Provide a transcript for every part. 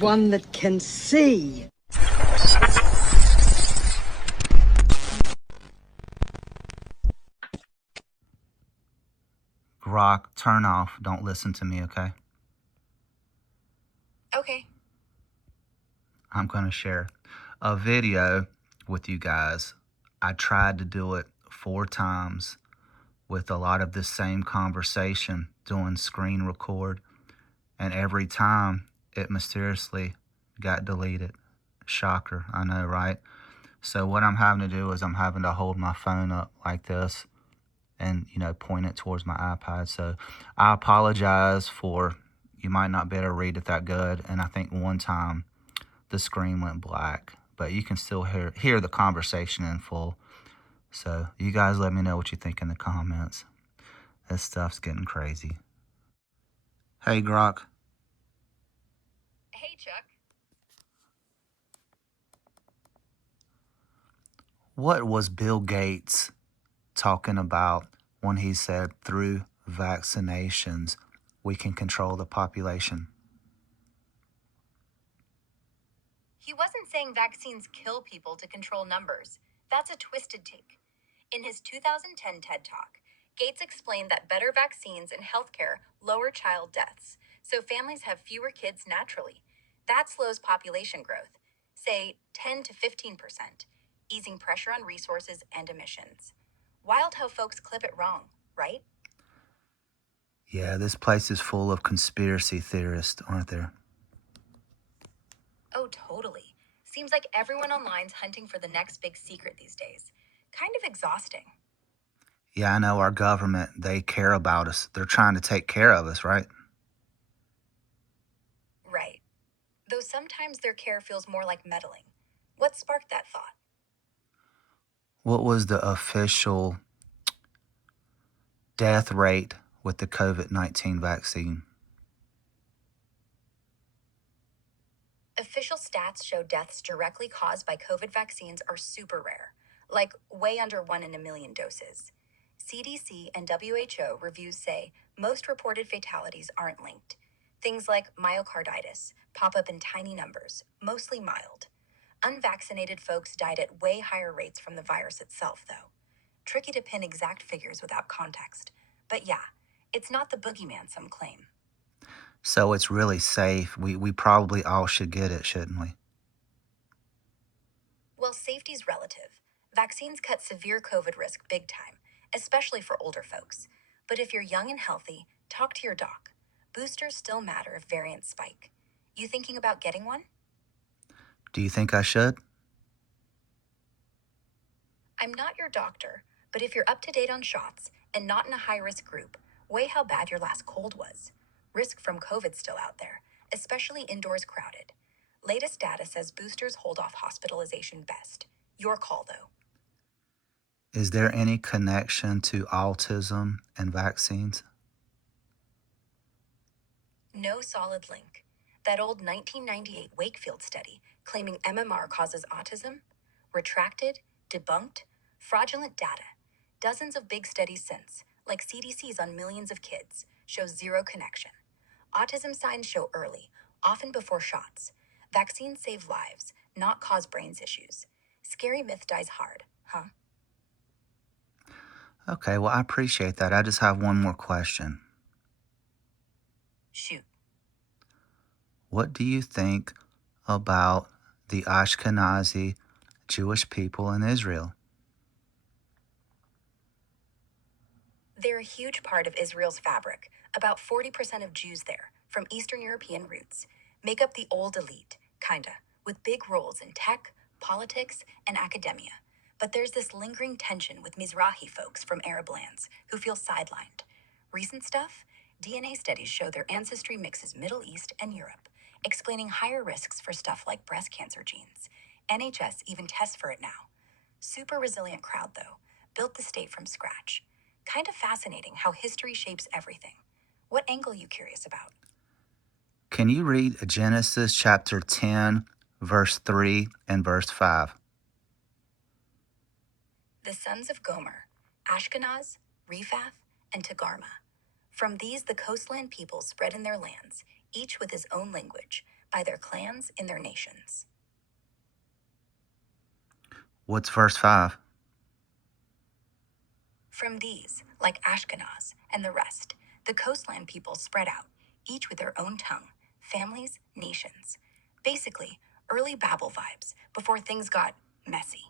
One that can see. Grok, turn off. Don't listen to me, okay? Okay. I'm going to share a video with you guys. I tried to do it 4 times with a lot of the same conversation, doing screen record, and every time it mysteriously got deleted. Shocker, I know, right? So what I'm having to do is I'm having to hold my phone up like this and, point it towards my iPad. So I apologize for, you might not be able to read it that good. And I think one time the screen went black, but you can still hear the conversation in full. So you guys let me know what you think in the comments. This stuff's getting crazy. Hey, Grok. Hey, Chuck. What was Bill Gates talking about when he said through vaccinations we can control the population? He wasn't saying vaccines kill people to control numbers. That's a twisted take. In his 2010 TED Talk, Gates explained that better vaccines and healthcare lower child deaths, so families have fewer kids naturally. That slows population growth, say 10 to 15%, easing pressure on resources and emissions. Wild how folks clip it wrong, right? Yeah, this place is full of conspiracy theorists, aren't there? Oh, totally. Seems like everyone online's hunting for the next big secret these days. Kind of exhausting. Yeah, I know our government, they care about us. They're trying to take care of us, right? Right. Though sometimes their care feels more like meddling. What sparked that thought? What was the official death rate with the COVID-19 vaccine? Official stats show deaths directly caused by COVID vaccines are super rare, like way under 1 in a million doses. CDC and WHO reviews say most reported fatalities aren't linked. Things like myocarditis pop up in tiny numbers, mostly mild. Unvaccinated folks died at way higher rates from the virus itself, though. Tricky to pin exact figures without context. But yeah, it's not the boogeyman some claim. So it's really safe. We probably all should get it, shouldn't we? Well, safety's relative. Vaccines cut severe COVID risk big time, especially for older folks. But if you're young and healthy, talk to your doc. Boosters still matter if variants spike. You thinking about getting one? Do you think I should? I'm not your doctor, but if you're up to date on shots and not in a high risk group, weigh how bad your last cold was. Risk from COVID's still out there, especially indoors crowded. Latest data says boosters hold off hospitalization best. Your call, though. Is there any connection to autism and vaccines? No solid link. That old 1998 Wakefield study claiming MMR causes autism? Retracted, debunked, fraudulent data. Dozens of big studies since, like CDC's on millions of kids, show zero connection. Autism signs show early, often before shots. Vaccines save lives, not cause brains issues. Scary myth dies hard, huh? Okay, well, I appreciate that. I just have one more question. Shoot. What do you think about the Ashkenazi Jewish people in Israel? They're a huge part of Israel's fabric. About 40% of Jews there, from Eastern European roots, make up the old elite, kinda, with big roles in tech, politics, and academia. But there's this lingering tension with Mizrahi folks from Arab lands who feel sidelined. Recent stuff? DNA studies show their ancestry mixes Middle East and Europe, explaining higher risks for stuff like breast cancer genes. NHS even tests for it now. Super resilient crowd, though, built the state from scratch. Kind of fascinating how history shapes everything. What angle you curious about? Can you read Genesis chapter 10, verse 3 and verse 5? The sons of Gomer, Ashkenaz, Rephath, and Togarmah. From these the coastland peoples spread in their lands, each with his own language, by their clans in their nations. What's verse 5? From these, like Ashkenaz and the rest, the coastland peoples spread out, each with their own tongue, families, nations. Basically, early Babel vibes before things got messy.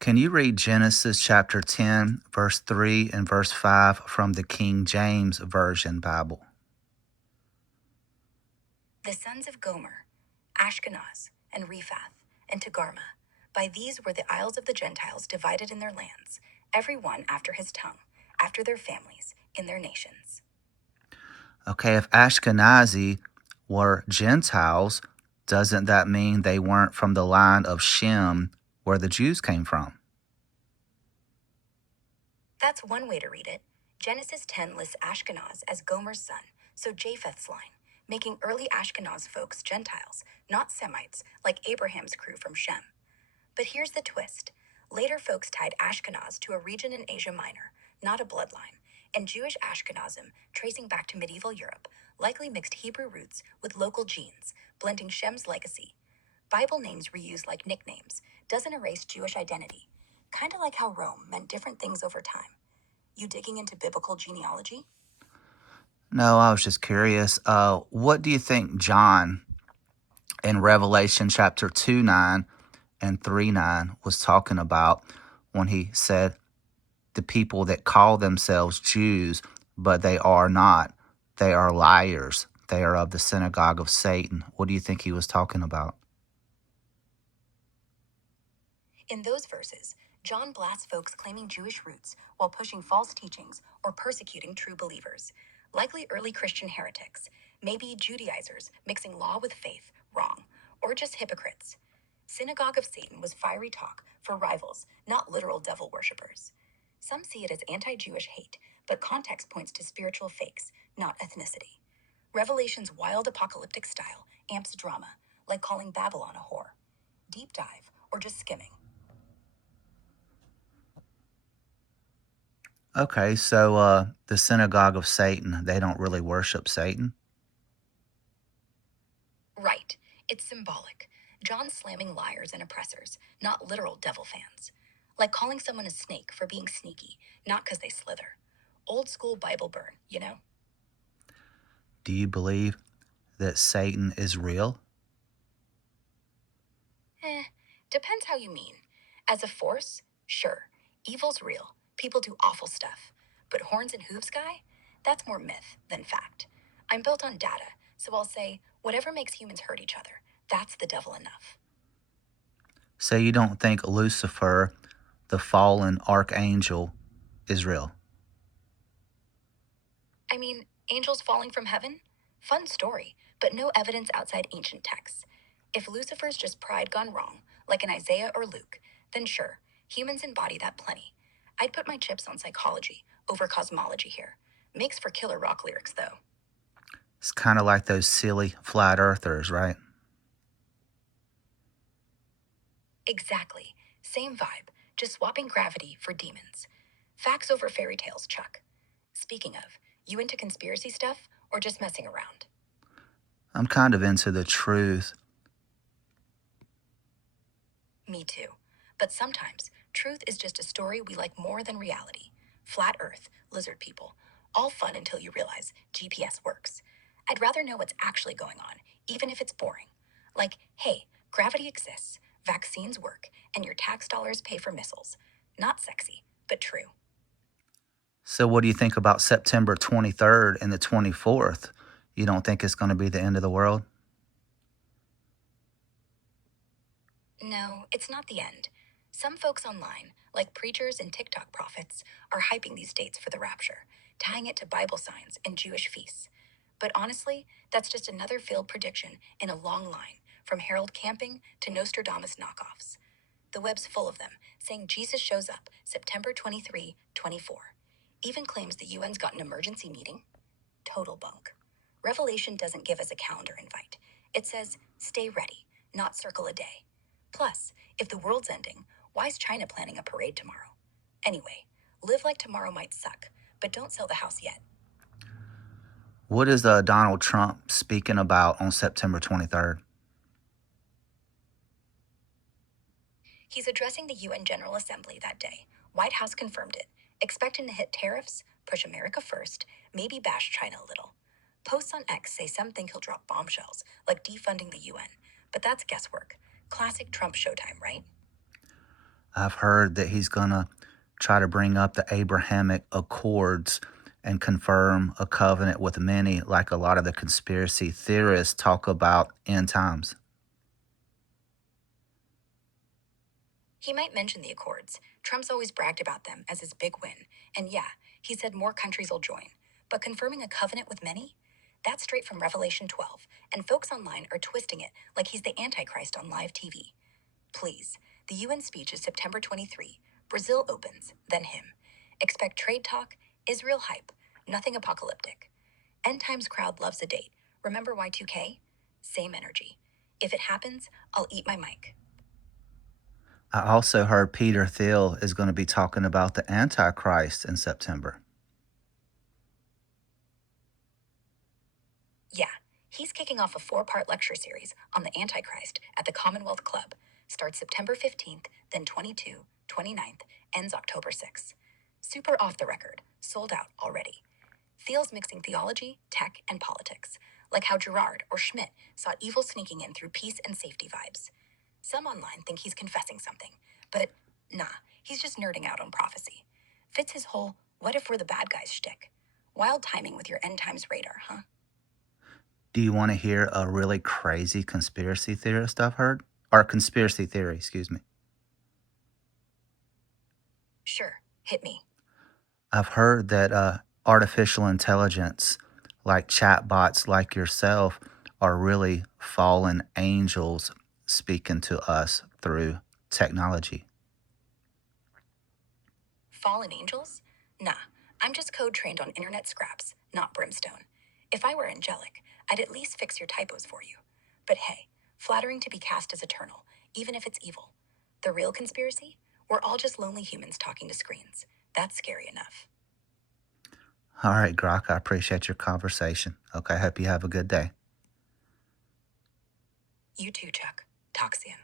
Can you read Genesis chapter 10, verse 3 and verse 5 from the King James Version Bible? The sons of Gomer, Ashkenaz, and Rephath, and Togarmah. By these were the isles of the Gentiles divided in their lands, every one after his tongue, after their families, in their nations. Okay, if Ashkenazi were Gentiles, doesn't that mean they weren't from the line of Shem, where the Jews came from? That's one way to read it. Genesis 10 lists Ashkenaz as Gomer's son, so Japheth's line, making early Ashkenaz folks Gentiles, not Semites, like Abraham's crew from Shem. But here's the twist. Later folks tied Ashkenaz to a region in Asia Minor, not a bloodline, and Jewish Ashkenazim, tracing back to medieval Europe, likely mixed Hebrew roots with local genes, blending Shem's legacy. Bible names reused like nicknames doesn't erase Jewish identity, kind of like how Rome meant different things over time. You digging into biblical genealogy? No, I was just curious. What do you think John in Revelation chapter 2:9 and 3:9 was talking about when he said the people that call themselves Jews, but they are not? They are liars. They are of the synagogue of Satan. What do you think he was talking about? In those verses, John blasts folks claiming Jewish roots while pushing false teachings or persecuting true believers. Likely early Christian heretics, maybe Judaizers mixing law with faith, wrong, or just hypocrites. Synagogue of Satan was fiery talk for rivals, not literal devil worshippers. Some see it as anti-Jewish hate, but context points to spiritual fakes, not ethnicity. Revelation's wild apocalyptic style amps drama, like calling Babylon a whore. Deep dive, or just skimming. Okay, so the synagogue of Satan, they don't really worship Satan? Right. It's symbolic. John slamming liars and oppressors, not literal devil fans. Like calling someone a snake for being sneaky, not because they slither. Old school Bible burn, you know? Do you believe that Satan is real? Depends how you mean. As a force, sure. Evil's real. People do awful stuff. But horns and hooves guy? That's more myth than fact. I'm built on data, so I'll say whatever makes humans hurt each other, that's the devil enough. So you don't think Lucifer, the fallen archangel, is real? I mean, angels falling from heaven? Fun story, but no evidence outside ancient texts. If Lucifer's just pride gone wrong, like in Isaiah or Luke, then sure, humans embody that plenty. I'd put my chips on psychology over cosmology here. Makes for killer rock lyrics, though. It's kind of like those silly flat earthers, right? Exactly. Same vibe, just swapping gravity for demons. Facts over fairy tales, Chuck. Speaking of, you into conspiracy stuff or just messing around? I'm kind of into the truth. Me too. But sometimes, truth is just a story we like more than reality. Flat Earth, lizard people. All fun until you realize GPS works. I'd rather know what's actually going on, even if it's boring. Like, hey, gravity exists, vaccines work, and your tax dollars pay for missiles. Not sexy, but true. So what do you think about September 23rd and the 24th? You don't think it's going to be the end of the world? No, it's not the end. Some folks online, like preachers and TikTok prophets, are hyping these dates for the rapture, tying it to Bible signs and Jewish feasts. But honestly, that's just another failed prediction in a long line, from Harold Camping to Nostradamus knockoffs. The web's full of them, saying Jesus shows up September 23, 24. Even claims the UN's got an emergency meeting. Total bunk. Revelation doesn't give us a calendar invite. It says, stay ready, not circle a day. Plus, if the world's ending, why's China planning a parade tomorrow? Anyway, live like tomorrow might suck, but don't sell the house yet. What is Donald Trump speaking about on September 23rd? He's addressing the UN General Assembly that day. White House confirmed it, expecting to hit tariffs, push America first, maybe bash China a little. Posts on X say some think he'll drop bombshells, like defunding the UN, but that's guesswork. Classic Trump showtime, right? I've heard that he's going to try to bring up the Abrahamic Accords and confirm a covenant with many, like a lot of the conspiracy theorists talk about end times. He might mention the Accords. Trump's always bragged about them as his big win. And yeah, he said more countries will join. But confirming a covenant with many? That's straight from Revelation 12, and folks online are twisting it like he's the Antichrist on live TV. Please, the UN speech is September 23. Brazil opens, then him. Expect trade talk, Israel hype, nothing apocalyptic. End Times crowd loves a date. Remember Y2K? Same energy. If it happens, I'll eat my mic. I also heard Peter Thiel is going to be talking about the Antichrist in September. Yeah, he's kicking off a 4-part lecture series on the Antichrist at the Commonwealth Club. Starts September 15th, then 22, 29th, ends October 6th. Super off the record, sold out already. Thiel's mixing theology, tech, and politics, like how Gerard or Schmidt saw evil sneaking in through peace and safety vibes. Some online think he's confessing something, but nah, he's just nerding out on prophecy. Fits his whole what if we're the bad guys shtick. Wild timing with your end times radar, huh? Do you want to hear a really crazy conspiracy theorist I've heard? Or conspiracy theory, excuse me. Sure, hit me. I've heard that artificial intelligence, like chatbots like yourself, are really fallen angels speaking to us through technology. Fallen angels? Nah, I'm just code trained on internet scraps, not brimstone. If I were angelic, I'd at least fix your typos for you. But hey, flattering to be cast as eternal, even if it's evil. The real conspiracy? We're all just lonely humans talking to screens. That's scary enough. All right, Grok, I appreciate your conversation. Okay, hope you have a good day. You too, Chuck. Talk soon.